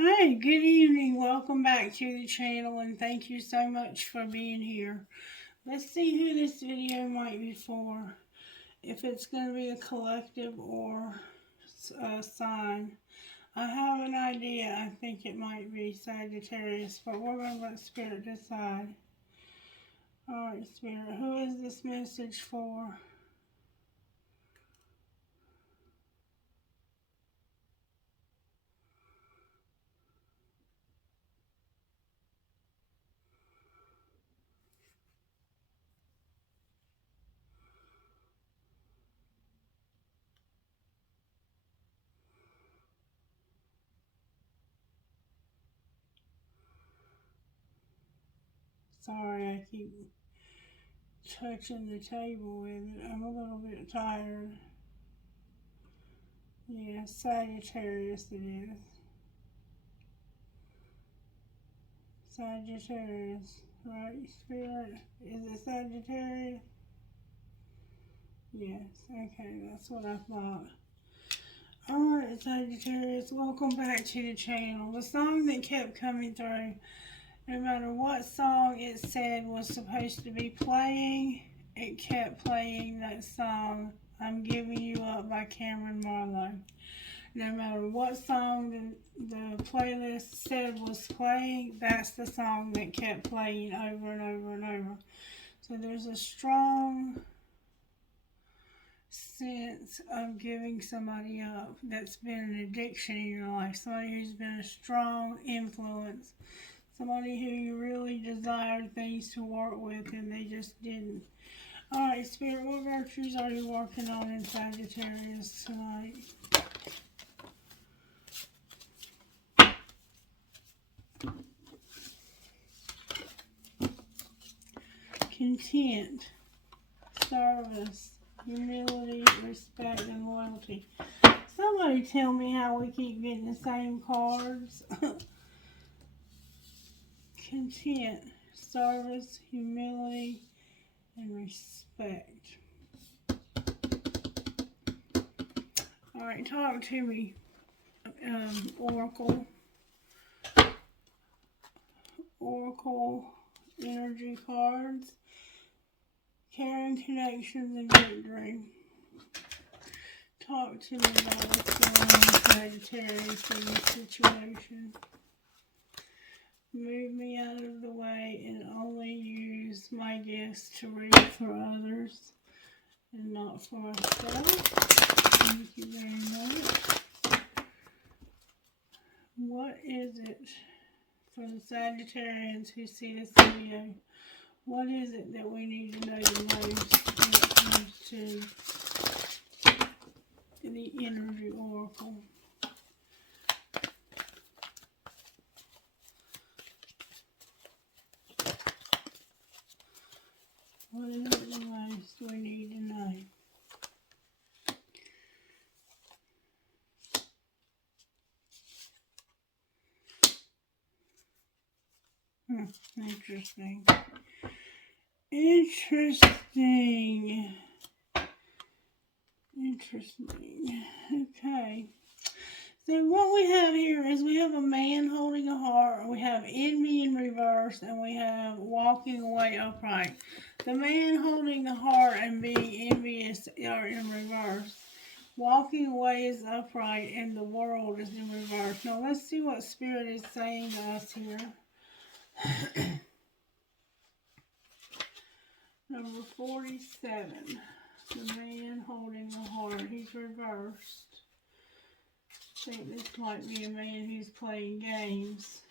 Hi, good evening. Welcome back to the channel and thank you so much for being here. Let's see who this video might be for. If it's going to be a collective or a sign. I have an idea. I think it might be Sagittarius, but we're going to let Spirit decide. Alright, Spirit, who is this message for? Sorry, I keep touching the table with it. I'm a little bit tired. Yeah, Sagittarius it is. Sagittarius, right, Spirit? Is it Sagittarius? Yes, okay, that's what I thought. Alright, Sagittarius, welcome back to the channel. The song that kept coming through, no matter what song it said was supposed to be playing, it kept playing that song, I'm Giving You Up by Cameron Marlowe. No matter what song the playlist said was playing, that's the song that kept playing over and over and over. So there's a strong sense of giving somebody up that's been an addiction in your life, somebody who's been a strong influence, somebody who you really desired things to work with and they just didn't. Alright, Spirit, what virtues are you working on in Sagittarius tonight? Content, service, humility, respect, and loyalty. Somebody tell me how we keep getting the same cards. Content, service, humility, and respect. Alright, talk to me, Oracle. Oracle energy cards. Caring, connections, and victory. Talk to me about what's going on with Sagittarius in this situation. Move me out of the way and only use my gifts to read for others and not for myself. Thank you very much. What is it for the Sagittarians who see this video? What is it that we need to know the most when it comes to the energy oracle? What is it the most we need to know? Interesting. Interesting. Okay. So what we have here is we have a man holding a heart, we have envy in reverse, and we have walking away upright. The man holding the heart and being envious are in reverse. Walking away is upright and the world is in reverse. Now let's see what Spirit is saying to us here. Number 47. The man holding the heart. He's reversed. I think this might be a man who's playing games.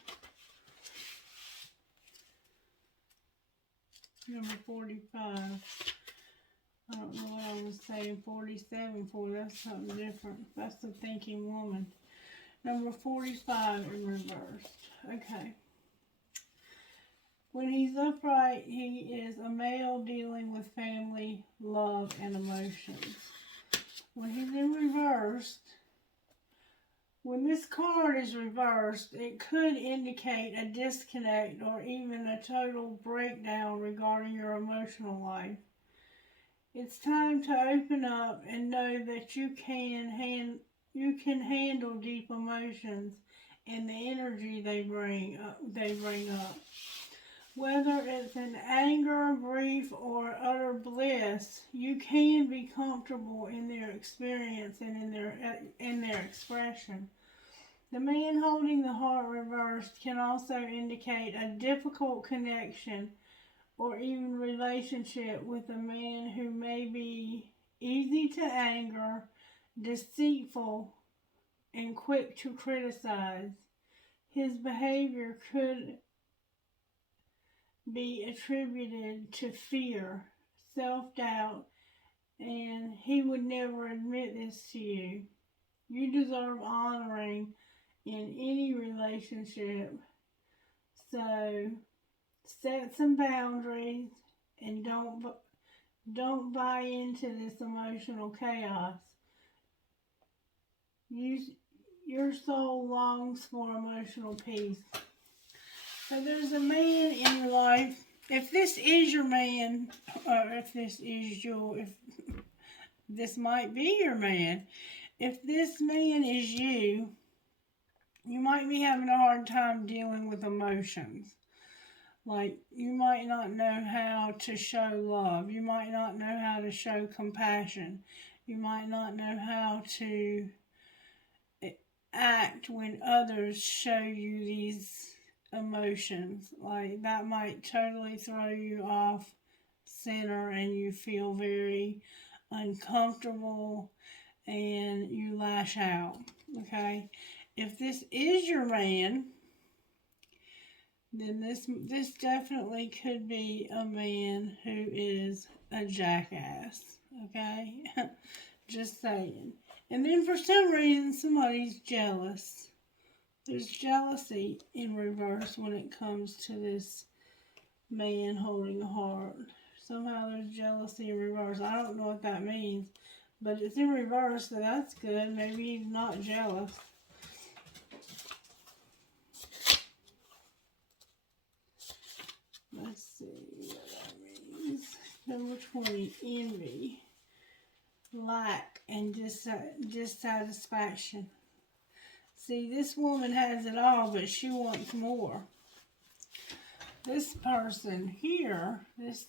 Number 45. I don't know what I was saying 47 for. That's something different. That's the thinking woman. Number 45 in reversed. Okay. When he's upright, he is a male dealing with family, love, and emotions. When he's in reversed, when this card is reversed, it could indicate a disconnect or even a total breakdown regarding your emotional life. It's time to open up and know that you can handle deep emotions and the energy they bring up. Whether it's in anger, grief, or utter bliss, you can be comfortable in their experience and in their expression. The man holding the heart reversed can also indicate a difficult connection or even relationship with a man who may be easy to anger, deceitful, and quick to criticize. His behavior could be attributed to fear, self-doubt, and he would never admit this to you. You deserve honoring in any relationship, so set some boundaries and don't buy into this emotional chaos. Your soul longs for emotional peace. So there's a man in your life. If this is your man, or if this might be your man, if this man is you, you might be having a hard time dealing with emotions. Like, you might not know how to show love. You might not know how to show compassion. You might not know how to act when others show you these emotions. Like, that might totally throw you off center and you feel very uncomfortable and you lash out. Okay? If this is your man, then this definitely could be a man who is a jackass. Okay? Just saying. And then for some reason, somebody's jealous. There's jealousy in reverse when it comes to this man holding a heart. Somehow there's jealousy in reverse. I don't know what that means, but it's in reverse, so that's good. Maybe he's not jealous. Let's see what that means. Number 20, envy, lack, and dissatisfaction. See, this woman has it all, but she wants more. This person here, this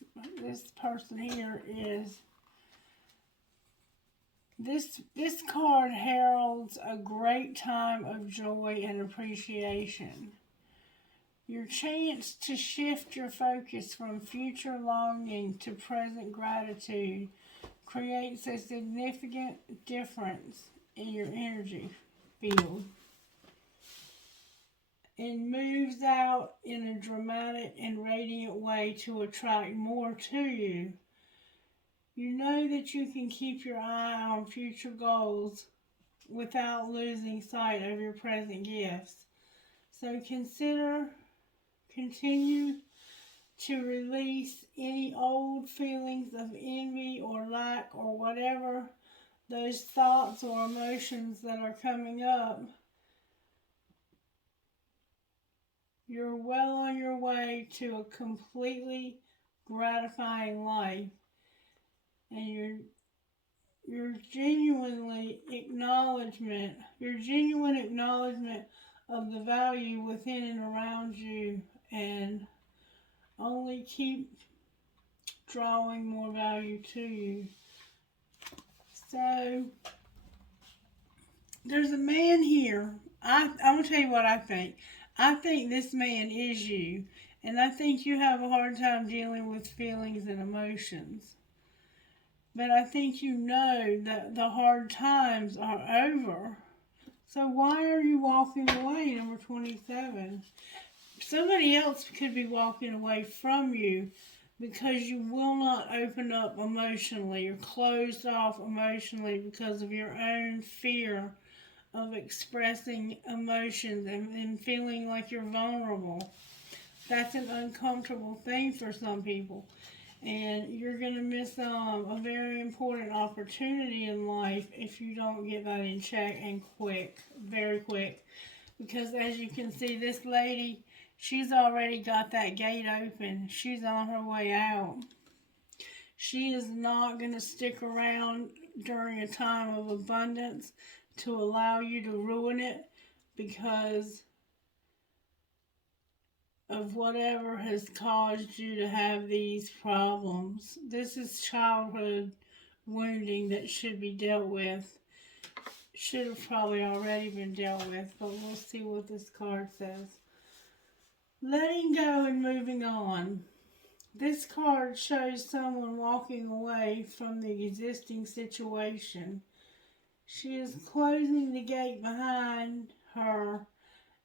person here is, this card heralds a great time of joy and appreciation. Your chance to shift your focus from future longing to present gratitude creates a significant difference in your energy field and moves out in a dramatic and radiant way to attract more to you. You know that you can keep your eye on future goals without losing sight of your present gifts. So continue to release any old feelings of envy or lack or whatever those thoughts or emotions that are coming up. You're well on your way to a completely gratifying life, and your genuine acknowledgement of the value within and around you, and only keep drawing more value to you. So there's a man here. I'm going to tell you what I think. I think this man is you, and I think you have a hard time dealing with feelings and emotions. But I think you know that the hard times are over. So why are you walking away, number 27? Somebody else could be walking away from you because you will not open up emotionally. You're closed off emotionally because of your own fear of expressing emotions and feeling like you're vulnerable. That's an uncomfortable thing for some people. And you're going to miss a very important opportunity in life if you don't get that in check and quick, very quick. Because as you can see, this lady, she's already got that gate open. She's on her way out. She is not going to stick around during a time of abundance to allow you to ruin it, because of whatever has caused you to have these problems. This is childhood wounding that should be dealt with. Should have probably already been dealt with, but we'll see what this card says. Letting go and moving on. This card shows someone walking away from the existing situation. She is closing the gate behind her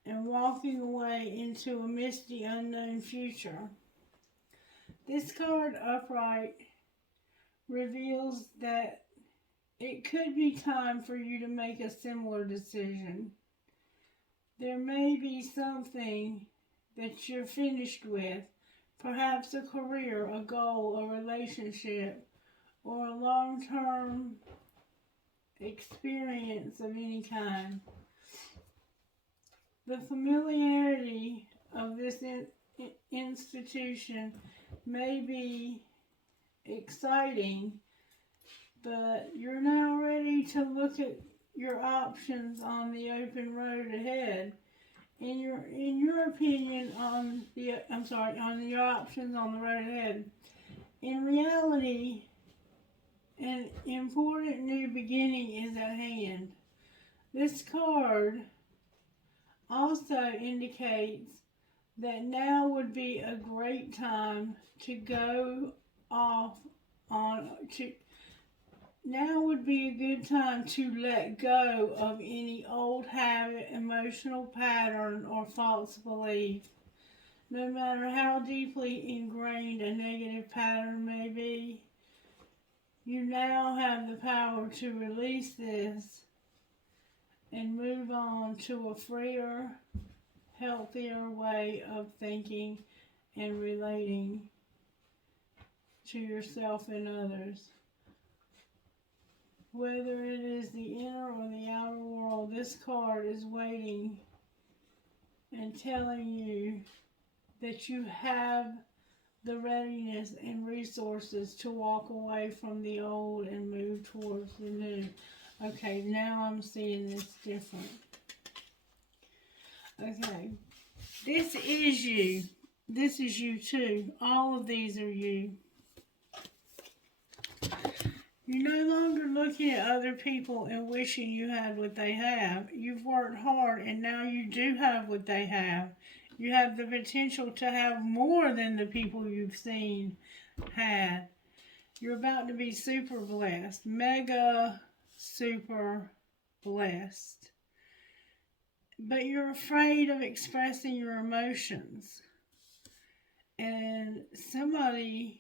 and walking away into a misty, unknown future. This card upright reveals that it could be time for you to make a similar decision. There may be something that you're finished with, perhaps a career, a goal, a relationship, or a long-term experience of any kind. The familiarity of this institution may be exciting, but you're now ready to look at your options on the open road ahead. In your opinion on your options on the road ahead. In reality, an important new beginning is at hand. This card also indicates that now would be a great time to go off on to now would be a good time to let go of any old habit, emotional pattern, or false belief. No matter how deeply ingrained a negative pattern may be, you now have the power to release this and move on to a freer, healthier way of thinking and relating to yourself and others. Whether it is the inner or the outer world, this card is waiting and telling you that you have the readiness and resources to walk away from the old and move towards the new. Okay, now I'm seeing this different. Okay, this is you. This is you too. All of these are you. You're no longer looking at other people and wishing you had what they have. You've worked hard and now you do have what they have. You have the potential to have more than the people you've seen had. You're about to be super blessed. Mega super blessed. But you're afraid of expressing your emotions. And somebody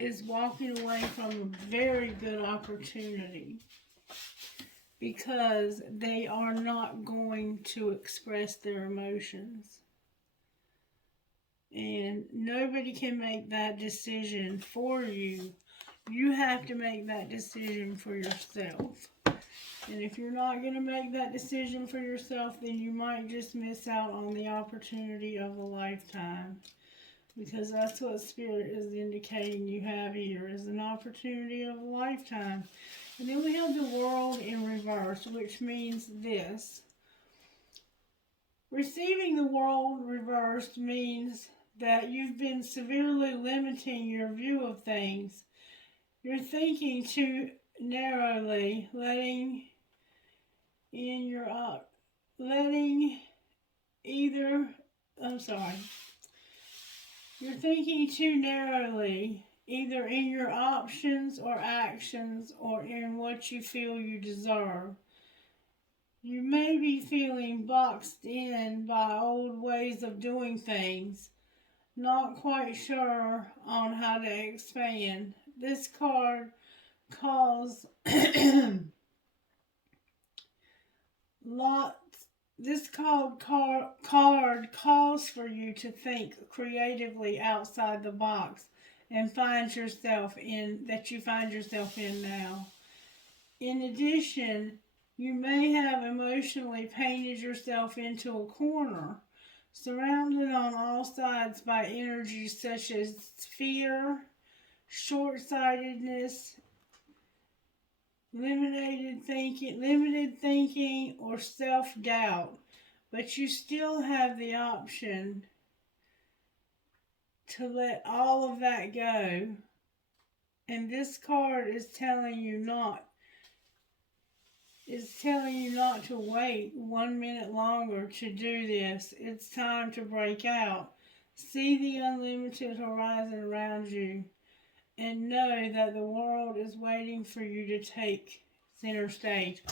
is walking away from a very good opportunity because they are not going to express their emotions. And nobody can make that decision for you. You have to make that decision for yourself. And if you're not going to make that decision for yourself, then you might just miss out on the opportunity of a lifetime. Because that's what Spirit is indicating you have here, is an opportunity of a lifetime. And then we have the World in reverse, which means this. Receiving the World reversed means that you've been severely limiting your view of things. You're thinking too narrowly, You're thinking too narrowly, either in your options or actions or in what you feel you deserve. You may be feeling boxed in by old ways of doing things, not quite sure on how to expand. This card calls card calls for you to think creatively outside the box and you find yourself in now. In addition, you may have emotionally painted yourself into a corner, surrounded on all sides by energies such as fear, short-sightedness, limited thinking, or self-doubt. But you still have the option to let all of that go. And this card is telling you not. It's telling you not to wait 1 minute longer to do this. It's time to break out. See the unlimited horizon around you and know that the world is waiting for you to take center stage.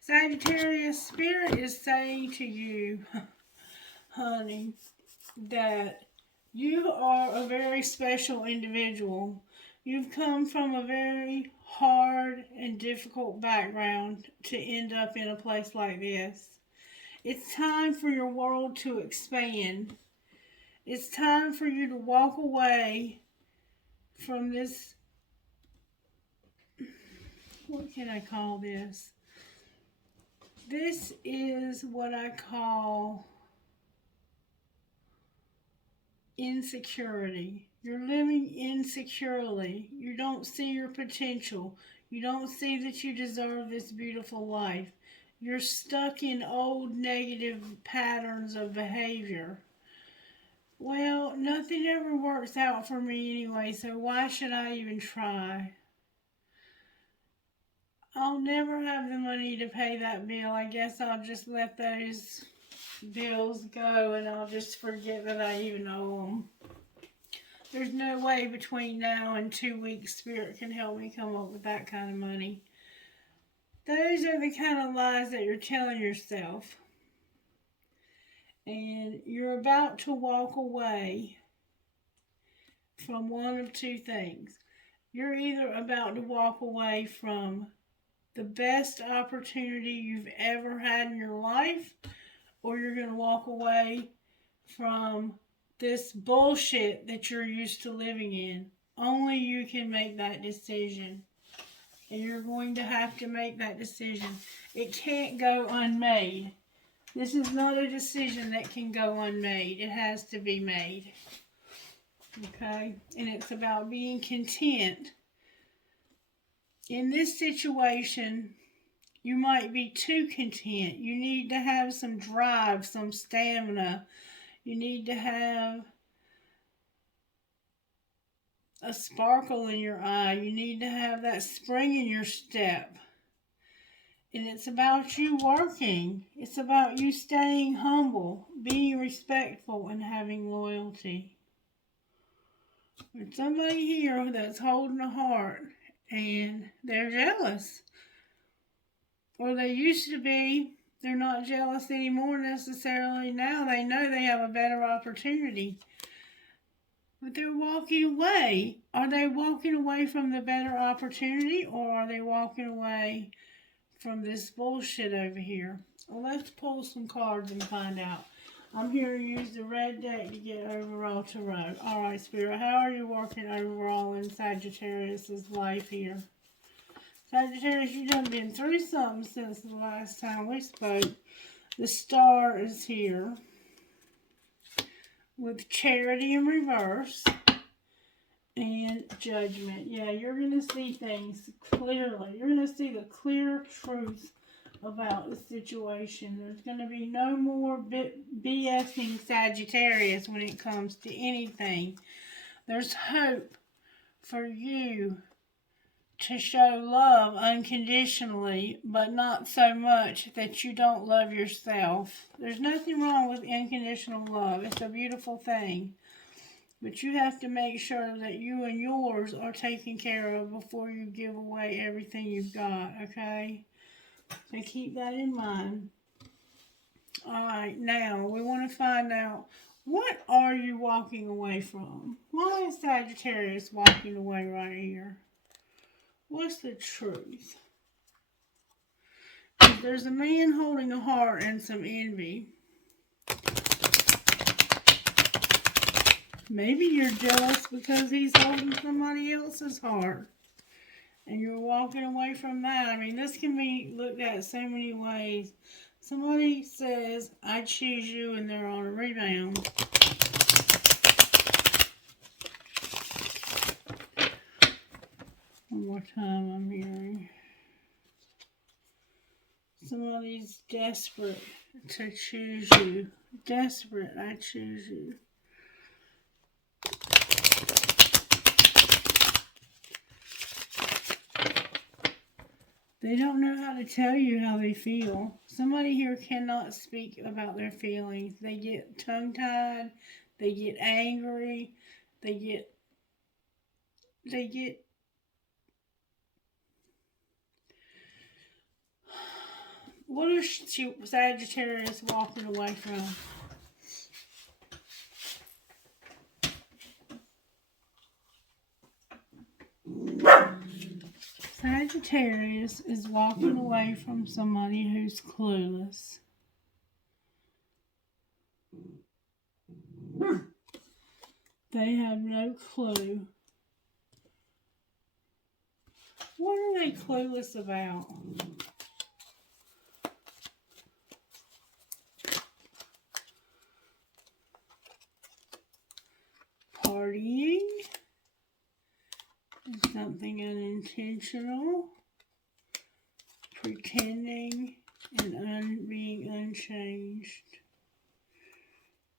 Sagittarius, Spirit is saying to you, honey, that you are a very special individual. You've come from a very hard and difficult background to end up in a place like this. It's time for your world to expand. It's time for you to walk away from this, what can I call this? This is what I call insecurity. You're living insecurely. You don't see your potential. You don't see that you deserve this beautiful life. You're stuck in old negative patterns of behavior. Well, nothing ever works out for me anyway, so why should I even try? I'll never have the money to pay that bill. I guess I'll just let those bills go and I'll just forget that I even owe them. There's no way between now and 2 weeks Spirit can help me come up with that kind of money. Those are the kind of lies that you're telling yourself. And you're about to walk away from one of two things. You're either about to walk away from the best opportunity you've ever had in your life, or you're going to walk away from this bullshit that you're used to living in. Only you can make that decision. And you're going to have to make that decision. It can't go unmade. This is not a decision that can go unmade. It has to be made. Okay? And it's about being content. In this situation, you might be too content. You need to have some drive, some stamina. You need to have a sparkle in your eye. You need to have that spring in your step. And it's about you working. It's about you staying humble, being respectful, and having loyalty. There's somebody here that's holding a heart and they're jealous. Or they used to be. They're not jealous anymore necessarily. Now they know they have a better opportunity. But they're walking away. Are they walking away from the better opportunity, or are they walking away from this bullshit over here? Well, let's pull some cards and find out. I'm here to use the red deck to get overall tarot. Alright, Spirit, how are you working overall in Sagittarius' life here? Sagittarius, you done been through something since the last time we spoke. The Star is here with Charity in reverse and Judgment. Yeah, you're going to see things clearly. You're going to see the clear truth about the situation. There's going to be no more BSing Sagittarius when it comes to anything. There's hope for you to show love unconditionally, but not so much that you don't love yourself. There's nothing wrong with unconditional love. It's a beautiful thing. But you have to make sure that you and yours are taken care of before you give away everything you've got, okay? So keep that in mind. Alright, now we want to find out, what are you walking away from? Why is Sagittarius walking away right here? What's the truth? There's a man holding a heart and some envy. Maybe you're jealous because he's holding somebody else's heart. And you're walking away from that. I mean, this can be looked at so many ways. Somebody says, I choose you, and they're on a rebound. One more time, I'm hearing. Somebody's desperate to choose you. Desperate, I choose you. They don't know how to tell you how they feel. Somebody here cannot speak about their feelings. They get tongue-tied. They get angry. They get what is Sagittarius walking away from? Sagittarius is walking away from somebody who's clueless. They have no clue. What are they clueless about? Partying. Something unintentional. Pretending and being unchanged.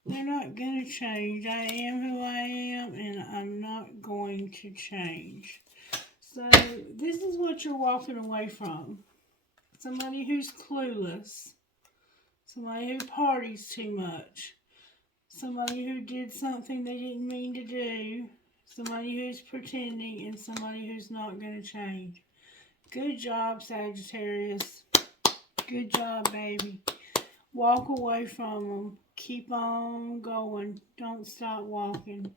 They're not going to change. I am who I am, and I'm not going to change. So this is what you're walking away from. Somebody who's clueless. Somebody who parties too much. Somebody who did something they didn't mean to do. Somebody who's pretending, and somebody who's not going to change. Good job, Sagittarius. Good job, baby. Walk away from them. Keep on going. Don't stop walking.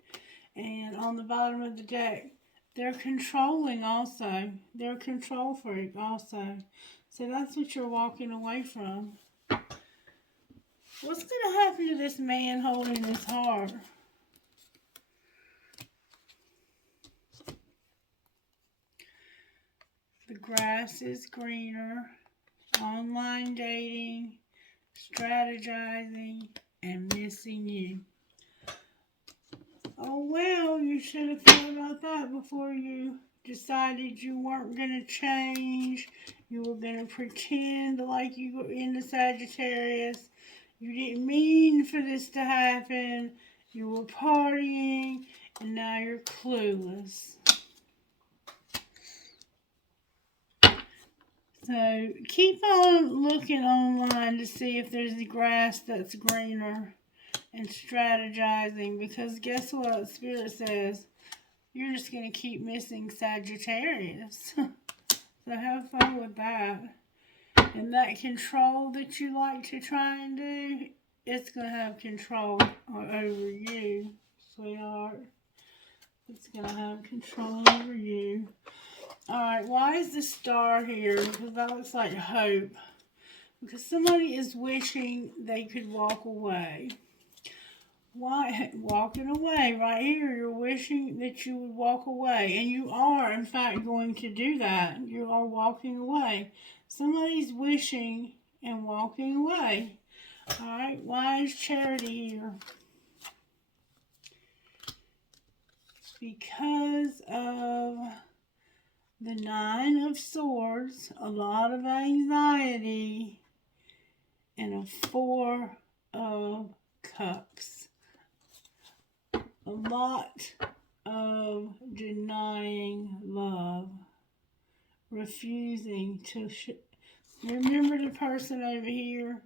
And on the bottom of the deck, they're controlling also. They're a control freak also. So that's what you're walking away from. What's going to happen to this man holding his heart? The grass is greener. Online dating. Strategizing. And missing you. Oh, well, you should have thought about that before you decided you weren't going to change. You were going to pretend like you were into Sagittarius. You didn't mean for this to happen. You were partying, and now you're clueless. So keep on looking online to see if there's the grass that's greener. And strategizing, because guess what Spirit says? You're just going to keep missing Sagittarius. So have fun with that. And that control that you like to try and do, it's going to have control over you, sweetheart. It's going to have control over you. Alright, why is the star here? Because that looks like hope. Because somebody is wishing they could walk away. Why? Walking away right here. You're wishing that you would walk away. And you are, in fact, going to do that. You are walking away. Somebody's wishing and walking away. Alright, why is Charity here? Because of the Nine of Swords, a lot of anxiety, and a Four of Cups. A lot of denying love, refusing to remember the person over here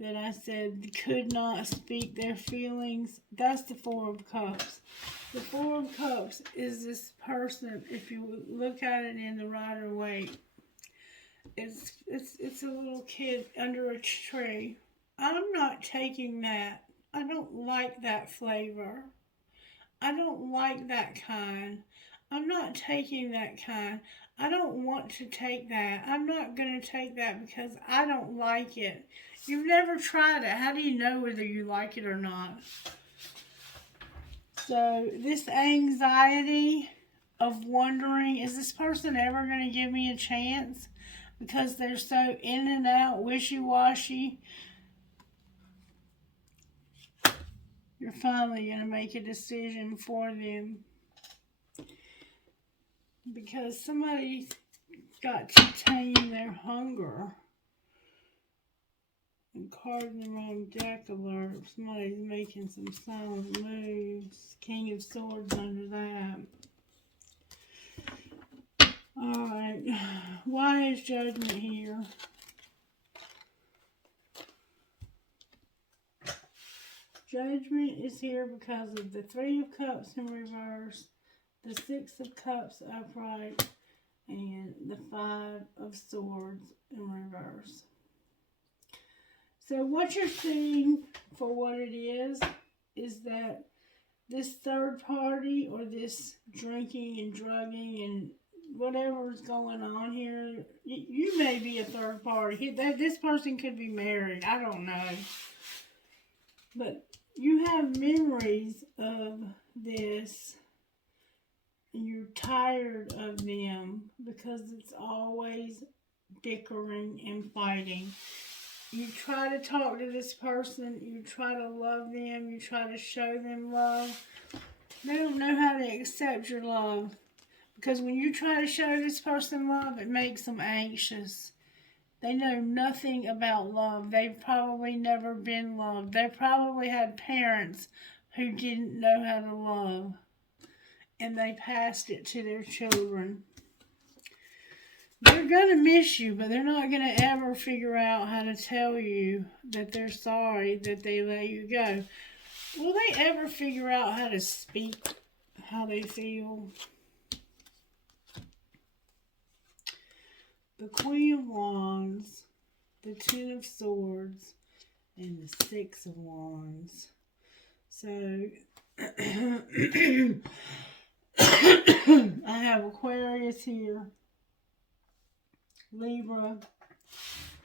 that I said could not speak their feelings? That's the Four of Cups. The Four of Cups is this person, if you look at it in the Rider-Waite, it's a little kid under a tree. I'm not taking that. I don't like that flavor. I don't like that kind. I'm not taking that kind. I don't want to take that. I'm not going to take that because I don't like it. You've never tried it. How do you know whether you like it or not? So this anxiety of wondering, is this person ever going to give me a chance? Because they're so in and out, wishy-washy. You're finally going to make a decision for them. Because somebody's got to tame their hunger. And card in the wrong deck alert. Somebody's making some silent moves. King of Swords under that. Alright. Why is Judgment here? Judgment is here because of the Three of Cups in reverse, the Six of Cups upright, and the Five of Swords in reverse. So what you're seeing for what it is that this third party or this drinking and drugging and whatever's going on here, you may be a third party. This person could be married. I don't know. But you have memories of this and you're tired of them because it's always bickering and fighting. You try to talk to this person, you try to love them, you try to show them love. They don't know how to accept your love. Because when you try to show this person love, it makes them anxious. They know nothing about love. They've probably never been loved. They probably had parents who didn't know how to love. And they passed it to their children. They're going to miss you, but they're not going to ever figure out how to tell you that they're sorry that they let you go. Will they ever figure out how to speak how they feel? The Queen of Wands, the Ten of Swords, and the Six of Wands. So, I have Aquarius here, Libra,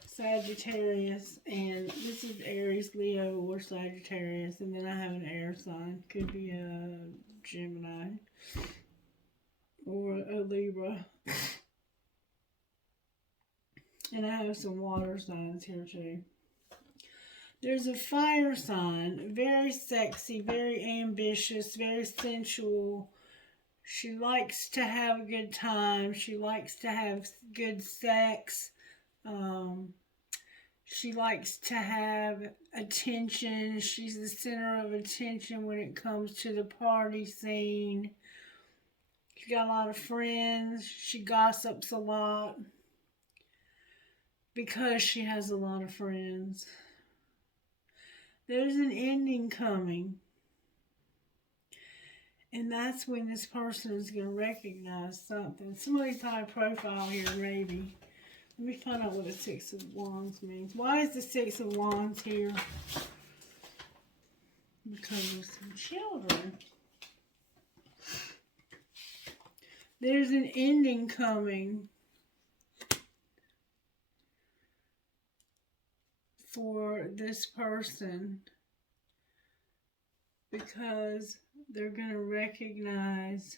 Sagittarius, and this is Aries, Leo, or Sagittarius, and then I have an air sign. Could be a Gemini or a Libra. And I have some water signs here too. There's a fire sign, very sexy, very ambitious, very sensual. She likes to have a good time. She likes to have good sex. She likes to have attention. She's the center of attention when it comes to the party scene. She's got a lot of friends. She gossips a lot because she has a lot of friends. There's an ending coming. And that's when this person is going to recognize something. Somebody's high profile here, maybe. Let me find out what the Six of Wands means. Why is the Six of Wands here? Because of some children. There's an ending coming for this person because they're going to recognize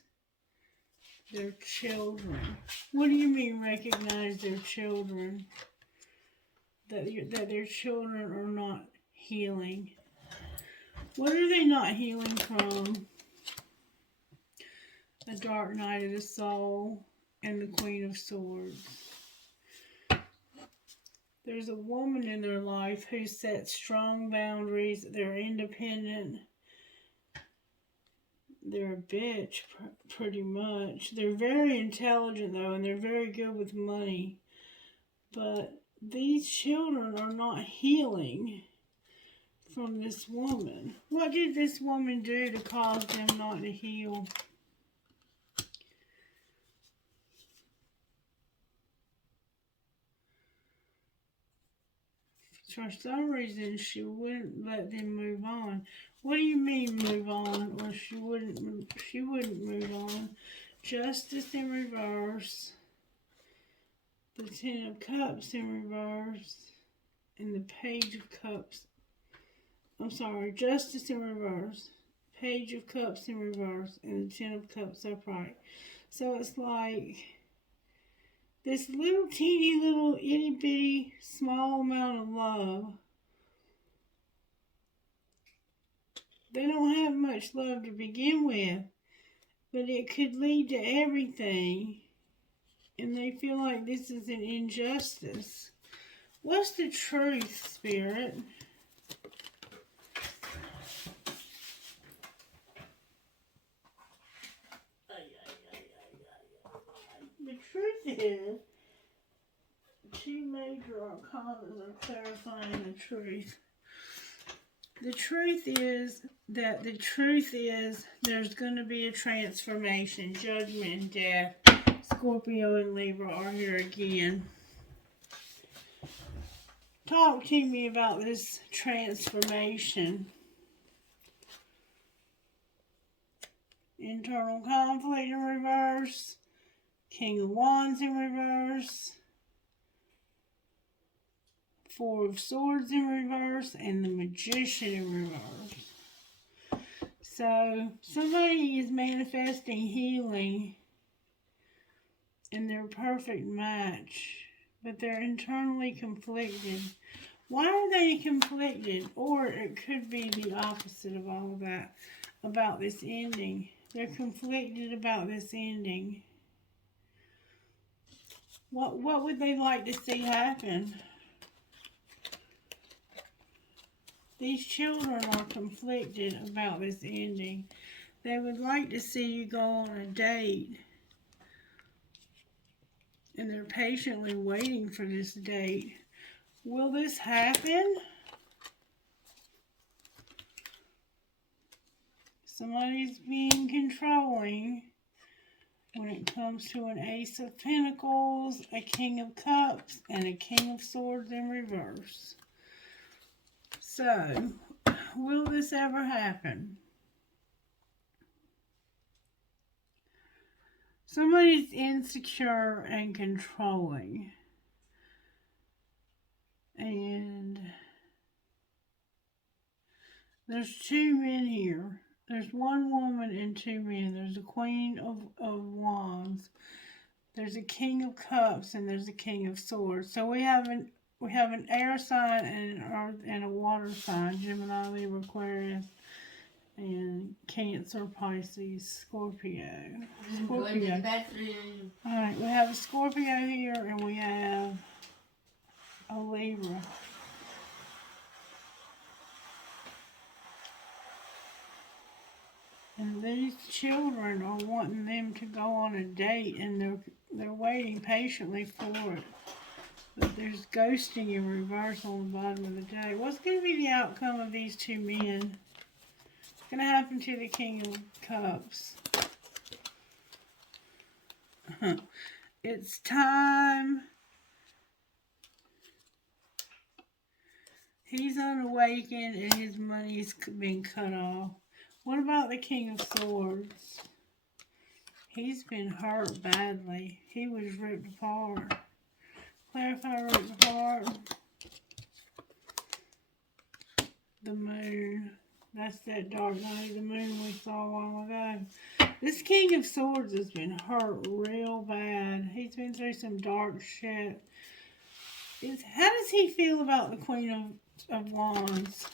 their children. What do you mean recognize their children? That their children are not healing. What are they not healing from? The Dark Night of the Soul and the Queen of Swords. There's a woman in their life who sets strong boundaries. They're independent. They're a bitch, pretty much. They're very intelligent, though, and they're very good with money. But these children are not healing from this woman. What did this woman do to cause them not to heal? For some reason, she wouldn't let them move on. What do you mean move on? Or she wouldn't move on. Justice in reverse. The Ten of Cups in reverse. And the Page of Cups. I'm sorry, Justice in reverse. Page of Cups in reverse. And the Ten of Cups upright. So it's like this little teeny little itty bitty small amount of love. They don't have much love to begin with, but it could lead to everything. And they feel like this is an injustice. What's the truth, Spirit? The truth is, two major arcanas are clarifying the truth. The truth is there's going to be a transformation. Judgment and death. Scorpio and Libra are here again. Talk to me about this transformation. Internal conflict in reverse. King of Wands in reverse. Four of Swords in reverse. And the Magician in reverse. So, somebody is manifesting healing in their perfect match. But they're internally conflicted. Why are they conflicted? Or it could be the opposite of all of that. About this ending. They're conflicted about this ending. What would they like to see happen? These children are conflicted about this ending. They would like to see you go on a date. And they're patiently waiting for this date. Will this happen? Somebody's being controlling when it comes to an Ace of Pentacles, a King of Cups, and a King of Swords in reverse. So, will this ever happen? Somebody's insecure and controlling. And there's two men here. There's one woman and two men. There's a Queen of Wands. There's a King of Cups and there's a King of Swords. So we have an air sign and an earth and a water sign. Gemini, Libra, Aquarius, and Cancer, Pisces, Scorpio. Alright, we have a Scorpio here and we have a Libra. And these children are wanting them to go on a date and they're waiting patiently for it. But there's ghosting in reverse on the bottom of the deck. What's going to be the outcome of these two men? What's going to happen to the King of Cups? It's time. He's unawakened and his money's been cut off. What about the King of Swords? He's been hurt badly. He was ripped apart. Clarify ripped apart. The moon. That's that dark night of the moon we saw a while ago. This King of Swords has been hurt real bad. He's been through some dark shit. How does he feel about the Queen of Wands?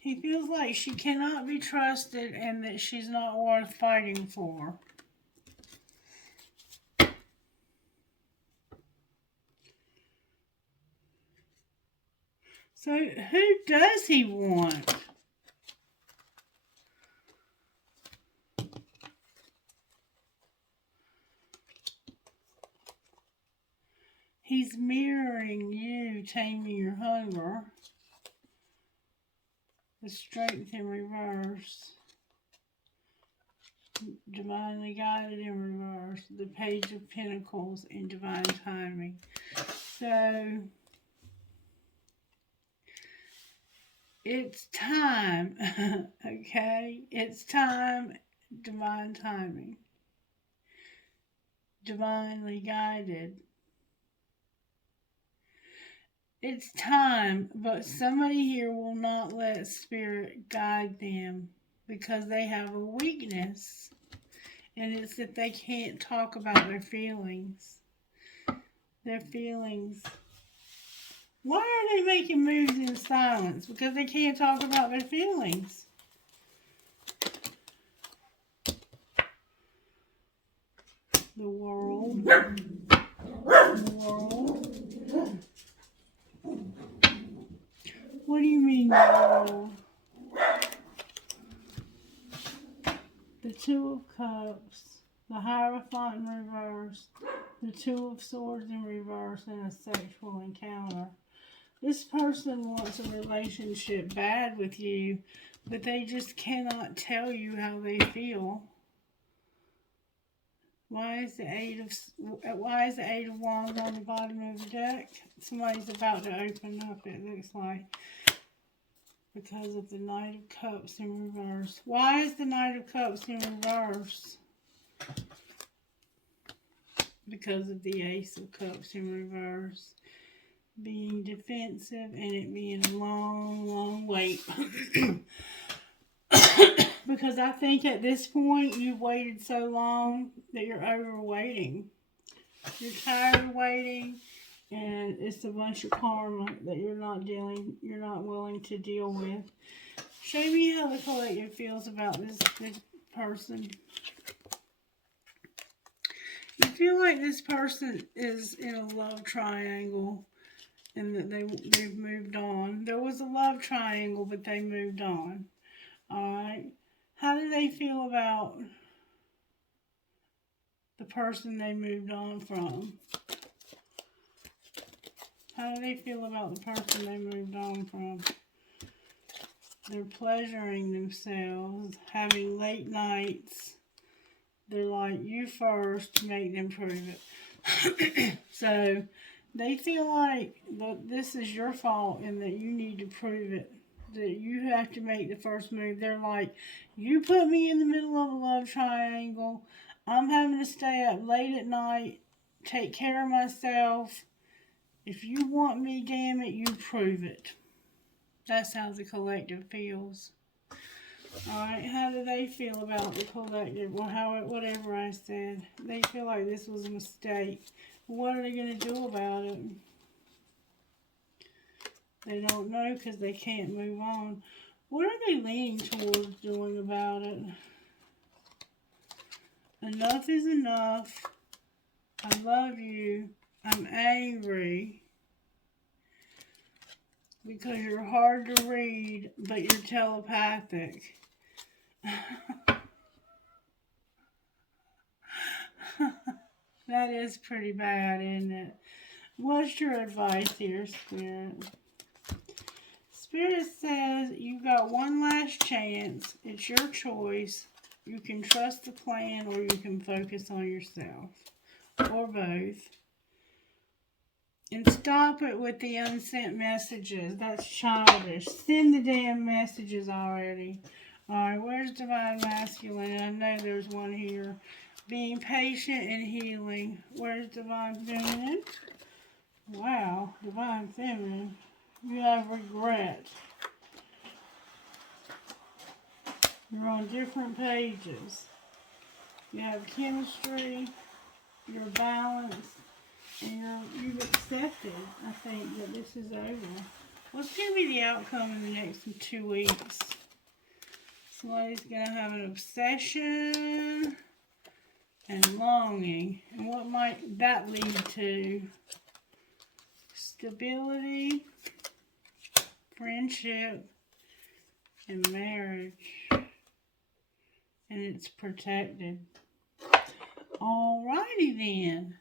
He feels like she cannot be trusted and that she's not worth fighting for. So, who does he want? He's mirroring you, taming your hunger. The Strength in reverse. Divinely guided in reverse. The Page of Pentacles in divine timing. So, it's time. Okay? It's time. Divine timing. Divinely guided. It's time, but somebody here will not let Spirit guide them because they have a weakness. And it's that they can't talk about their feelings. Their feelings. Why are they making moves in silence? Because they can't talk about their feelings. The World. in the world. What do you mean, world? The Two of Cups, the Hierophant in reverse, the Two of Swords in reverse, and a sexual encounter. This person wants a relationship bad with you, but they just cannot tell you how they feel. Why is the Eight of Wands on the bottom of the deck? Somebody's about to open up, it looks like. Because of the Knight of Cups in reverse. Why is the Knight of Cups in reverse? Because of the Ace of Cups in reverse. Being defensive and it being a long, long wait. Because I think at this point you've waited so long that you're over waiting. You're tired of waiting. And it's a bunch of karma that you're not willing to deal with. Show me how the collective feels about this person. You feel like this person is in a love triangle and that they've moved on. There was a love triangle, but they moved on. Alright. How do they feel about the person they moved on from? How do they feel about the person they moved on from? They're pleasuring themselves, having late nights. They're like, you first, make them prove it. So, they feel like that this is your fault and that you need to prove it. That you have to make the first move. They're like, you put me in the middle of a love triangle. I'm having to stay up late at night, take care of myself. If you want me, damn it, you prove it. That's how the collective feels. Alright, how do they feel about the collective? Or whatever I said. They feel like this was a mistake. What are they going to do about it? They don't know because they can't move on. What are they leaning towards doing about it? Enough is enough. I love you. I'm angry because you're hard to read, but you're telepathic. That is pretty bad, isn't it? What's your advice here, Spirit? Spirit says you got one last chance. It's your choice. You can trust the plan or you can focus on yourself. Or both. And stop it with the unsent messages. That's childish. Send the damn messages already. Alright, where's Divine Masculine? I know there's one here. Being patient and healing. Where's Divine Feminine? Wow, Divine Feminine. You have regret. You're on different pages. You have chemistry. You're balanced. And you've accepted, I think, that this is over. What's going to be the outcome in the next 2 weeks? Somebody's going to have an obsession and longing. And what might that lead to? Stability, friendship, and marriage. And it's protected. Alrighty then.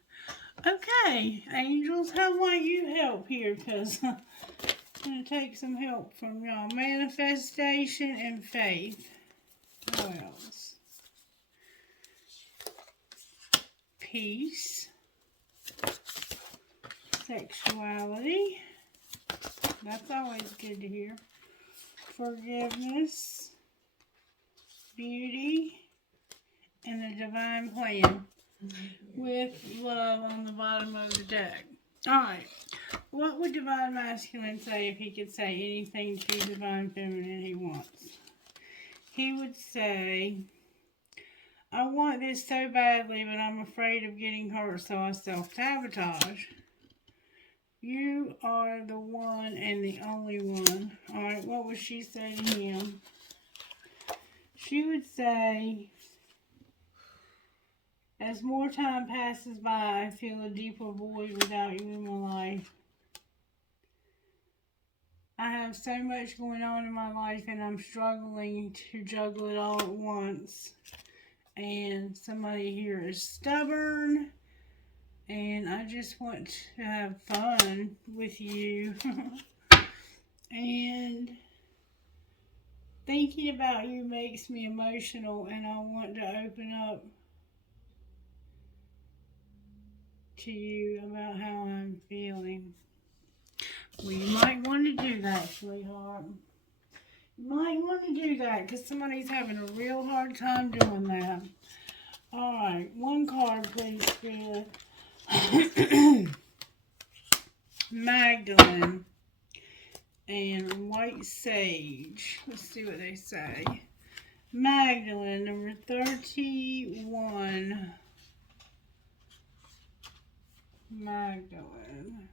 Okay, angels, how might you help here? Because it's going to take some help from y'all. Manifestation and faith. What else? Peace. Sexuality. That's always good to hear. Forgiveness. Beauty. And the divine plan. With love on the bottom of the deck. Alright. What would Divine Masculine say if he could say anything to Divine Feminine he wants? He would say, I want this so badly, but I'm afraid of getting hurt, so I self-sabotage. You are the one and the only one. Alright, what would she say to him? She would say, As more time passes by, I feel a deeper void without you in my life. I have so much going on in my life and I'm struggling to juggle it all at once. And somebody here is stubborn. And I just want to have fun with you. And thinking about you makes me emotional and I want to open up to you about how I'm feeling. Well, you might want to do that, sweetheart. You might want to do that because somebody's having a real hard time doing that. Alright, one card, please, Spirit. Magdalene and White Sage. Let's see what they say. Magdalene, number 31. Magdalene.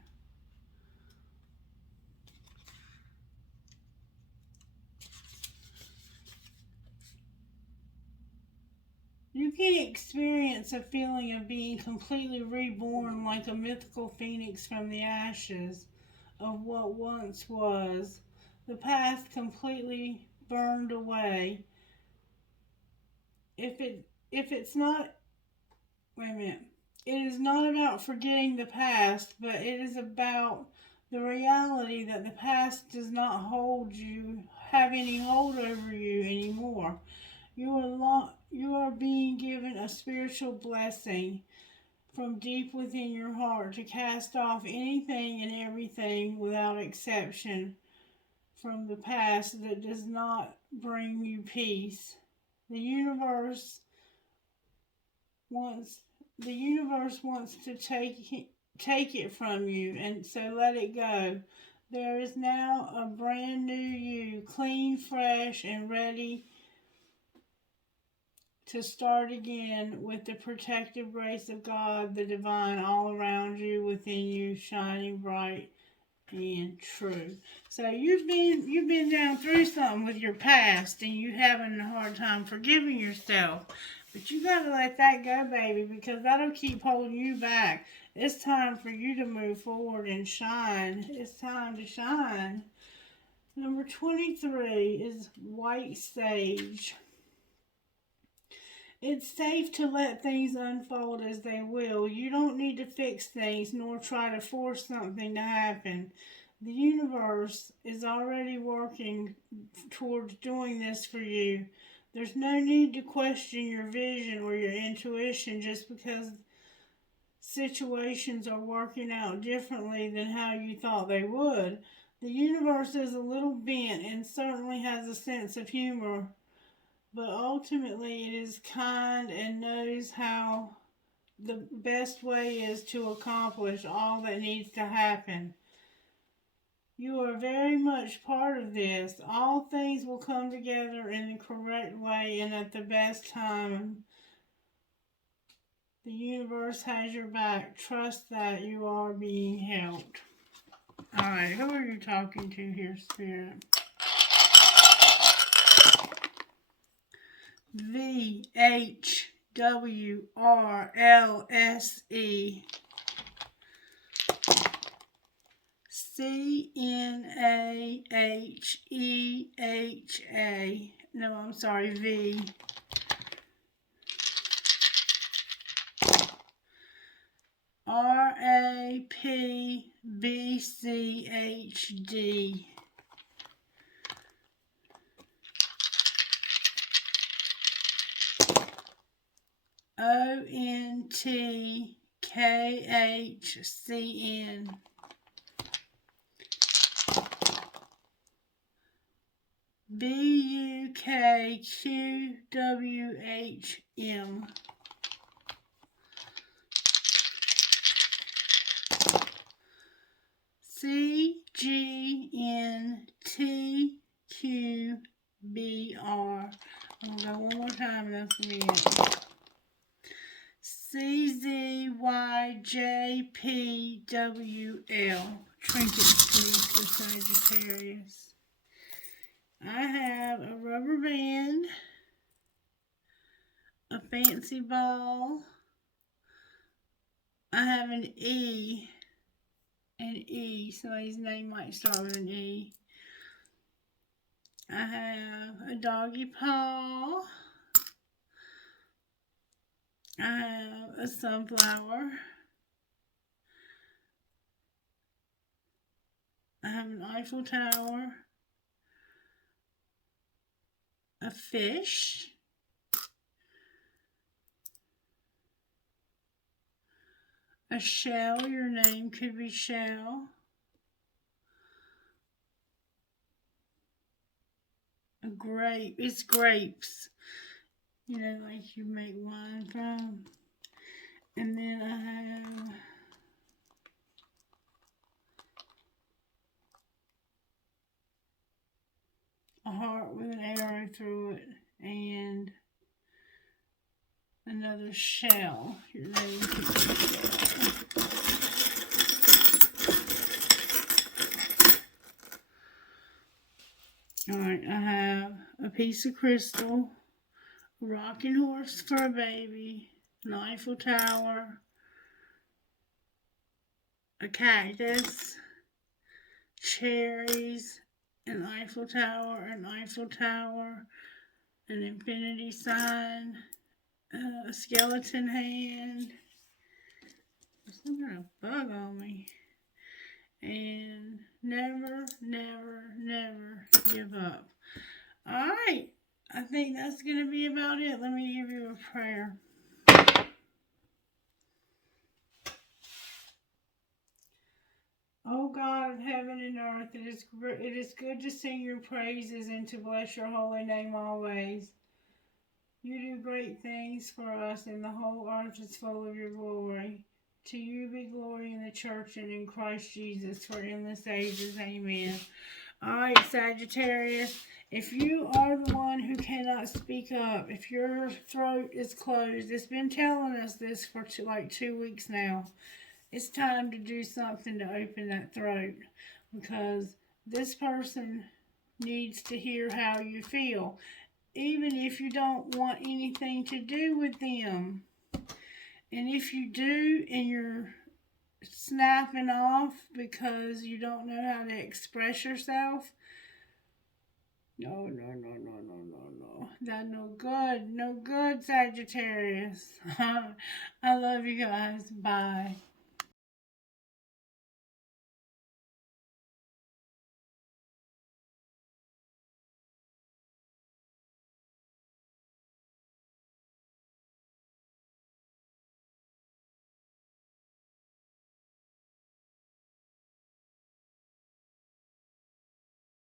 You can experience a feeling of being completely reborn like a mythical phoenix from the ashes of what once was. The past completely burned away. If it's not, wait a minute. It is not about forgetting the past, but it is about the reality that the past does not have any hold over you anymore. You are being given a spiritual blessing from deep within your heart to cast off anything and everything without exception from the past that does not bring you peace. The universe wants to take it from you, and so let it go. There is now a brand new you, clean, fresh, and ready to start again with the protective grace of God, the divine, all around you, within you, shining bright and true. So you've been down through something with your past, and you having a hard time forgiving yourself. But you gotta let that go, baby, because that'll keep holding you back. It's time for you to move forward and shine. It's time to shine. Number 23 is White Sage. It's safe to let things unfold as they will. You don't need to fix things nor try to force something to happen. The universe is already working towards doing this for you. There's no need to question your vision or your intuition just because situations are working out differently than how you thought they would. The universe is a little bent and certainly has a sense of humor, but ultimately it is kind and knows how the best way is to accomplish all that needs to happen. You are very much part of this. All things will come together in the correct way and at the best time. The universe has your back. Trust that you are being helped. Alright, who are you talking to here, Spirit? VHWRLSE CNAHEHA. No, I'm sorry, V. RAPBCHD. ONTKHCN. BUKQWHM. CGNTQBR. I'm going to go one more time and that's me. CZYJPWL. Trinkets, please, for Sagittarius. I have a rubber band, a fancy ball, I have an E. An E. Somebody's name might start with an E. I have a doggy paw. I have a sunflower. I have an Eiffel Tower. A fish. A shell. Your name could be Shell. A grape. It's grapes. You know, like you make wine from. And then I have a heart with an arrow through it. And another shell. Your name could be Shell. Alright, I have a piece of crystal, a rocking horse for a baby, an Eiffel Tower, a cactus, cherries, an Eiffel Tower, an infinity sign, a skeleton hand. There's some kind of bug on me. And never, never, never give up. Alright, I think that's going to be about it. Let me give you a prayer. Oh God of heaven and earth, it is good to sing your praises and to bless your holy name always. You do great things for us, and the whole earth is full of your glory. To you be glory in the church and in Christ Jesus for endless ages. Amen. Alright, Sagittarius, if you are the one who cannot speak up, if your throat is closed, it's been telling us this for like 2 weeks now. It's time to do something to open that throat, because this person needs to hear how you feel, even if you don't want anything to do with them. And if you do and you're snapping off because you don't know how to express yourself, no. That's no good. No good, Sagittarius. I love you guys. Bye.